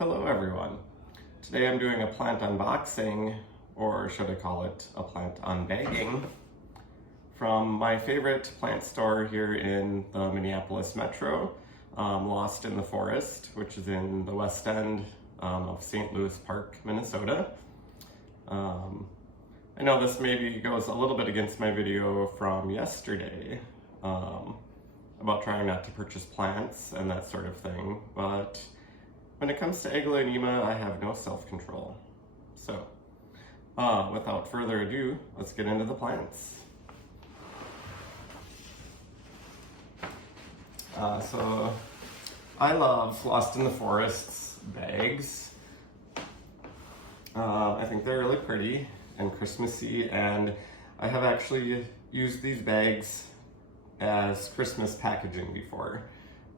Hello everyone. Today I'm doing a plant unboxing, or should I call it a plant unbagging, from my favorite plant store here in the Minneapolis Metro, Lost in the Forest, which is in the west end of St. Louis Park, Minnesota. I know this maybe goes a little bit against my video from yesterday about trying not to purchase plants and that sort of thing, but when it comes to Aglaonema, I have no self-control. So, without further ado, let's get into the plants. So, I love Lost in the Forest's bags. I think they're really pretty and Christmassy, and I have actually used these bags as Christmas packaging before.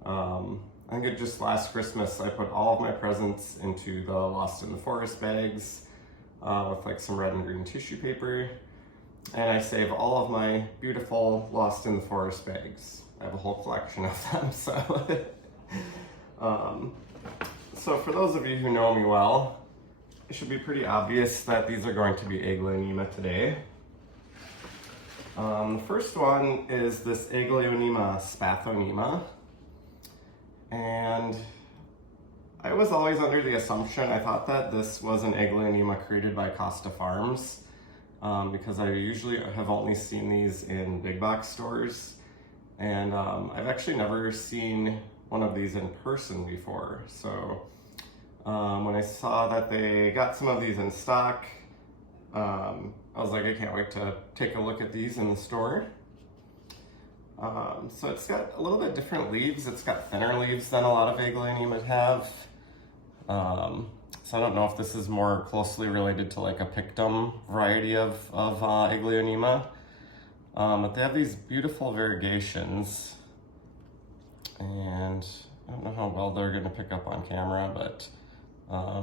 I think just last Christmas I put all of my presents into the Lost in the Forest bags with like some red and green tissue paper, and I save all of my beautiful Lost in the Forest bags. I have a whole collection of them, so so for those of you who know me well, it should be pretty obvious that these are going to be Aglaonema today. The first one is this Aglaonema spathonema. And I was always under the assumption, I thought that this was an Aglaonema created by Costa Farms, because I usually have only seen these in big box stores, and I've actually never seen one of these in person before. So when I saw that they got some of these in stock, I was like, I can't wait to take a look at these in the store. So it's got a little bit different leaves. It's got thinner leaves than a lot of Aglaonemas have. So I don't know if this is more closely related to like a pictum variety of Aglaonema. But they have these beautiful variegations, and I don't know how well they're going to pick up on camera, but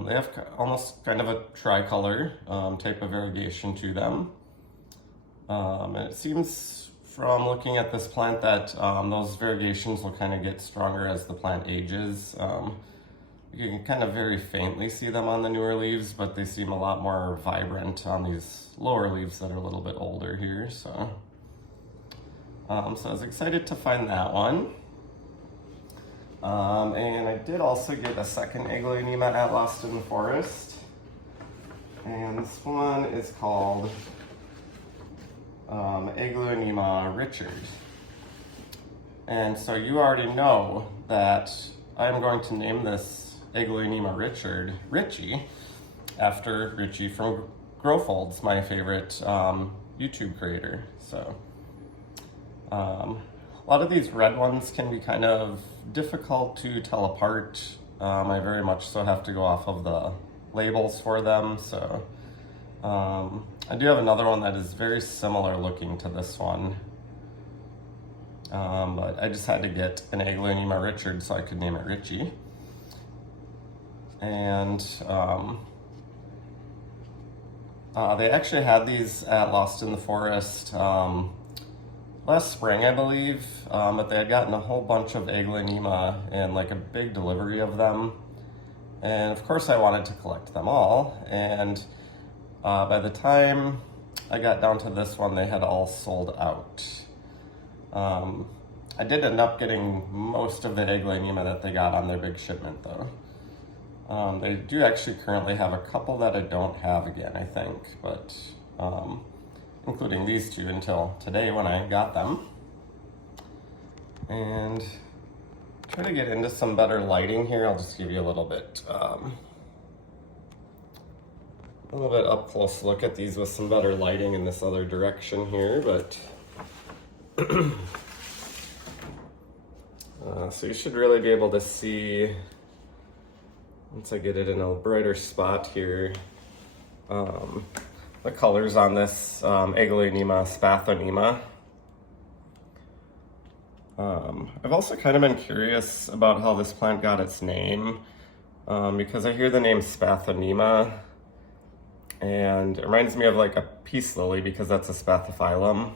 they have almost kind of a tricolor type of variegation to them. And it seems from looking at this plant that those variegations will kind of get stronger as the plant ages. You can kind of very faintly see them on the newer leaves, but they seem a lot more vibrant on these lower leaves that are a little bit older here. So, so I was excited to find that one. And I did also get a second Aglaonema at Lost in the Forest. And this one is called Aglaonema Richard. And so you already know that I'm going to name this Aglaonema Richard Richie, after Richie from Growfolds, my favorite YouTube creator. So a lot of these red ones can be kind of difficult to tell apart. I very much so have to go off of the labels for them. So I do have another one that is very similar looking to this one, but I just had to get an Aglaonema Richard so I could name it Richie. And they actually had these at Lost in the Forest last spring, I believe, but they had gotten a whole bunch of Aglaonema and like a big delivery of them, and of course I wanted to collect them all, and by the time I got down to this one, they had all sold out. I did end up getting most of the Aglaonema that they got on their big shipment though. They do actually currently have a couple that I don't have again, I think, but including these two until today when I got them. And try to get into some better lighting here. I'll just give you a little bit up close look at these with some better lighting in this other direction here, but so you should really be able to see, once I get it in a brighter spot here, the colors on this Aglaonema spathonema. I've also kind of been curious about how this plant got its name, because I hear the name spathonema and it reminds me of like a peace lily because that's a spathiphyllum.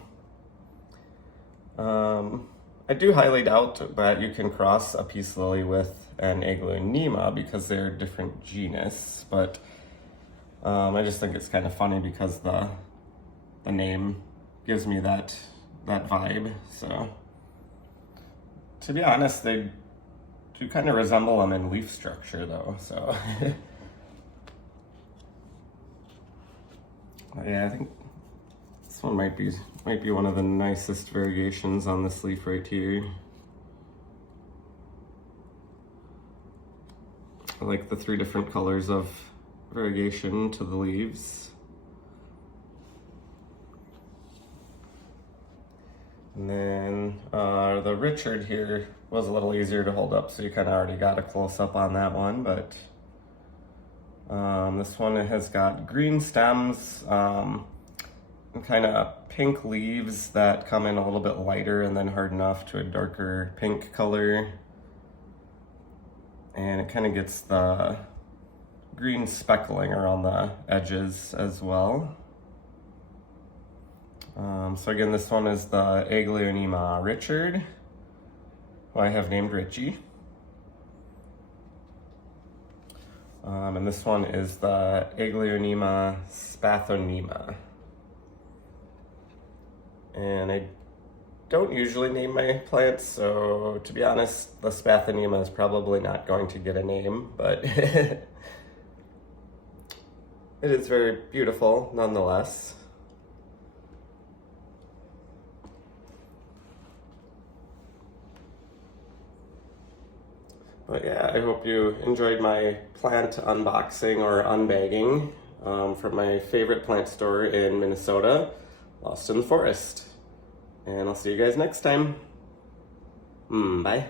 I do highly doubt that you can cross a peace lily with and Aglaonema because they're different genus, but I just think it's kind of funny because the name gives me that vibe. So to be honest, they do kind of resemble them in leaf structure though, so yeah, I think this one might be one of the nicest variegations on this leaf right here. I like the 3 different colors of variegation to the leaves. And then the Richard here was a little easier to hold up, so you kind of already got a close-up on that one, but this one has got green stems and kind of pink leaves that come in a little bit lighter and then harden off to a darker pink color. And it kind of gets the green speckling around the edges as well. So again, this one is the Aglaonema Richard, who I have named Richie. And this one is the Aglaonema Spathonema. And I don't usually name my plants, so to be honest, the Spathonema is probably not going to get a name, but it is very beautiful nonetheless. But yeah, I hope you enjoyed my plant unboxing or unbagging from my favorite plant store in Minnesota, Lost in the Forest. And I'll see you guys next time. Bye.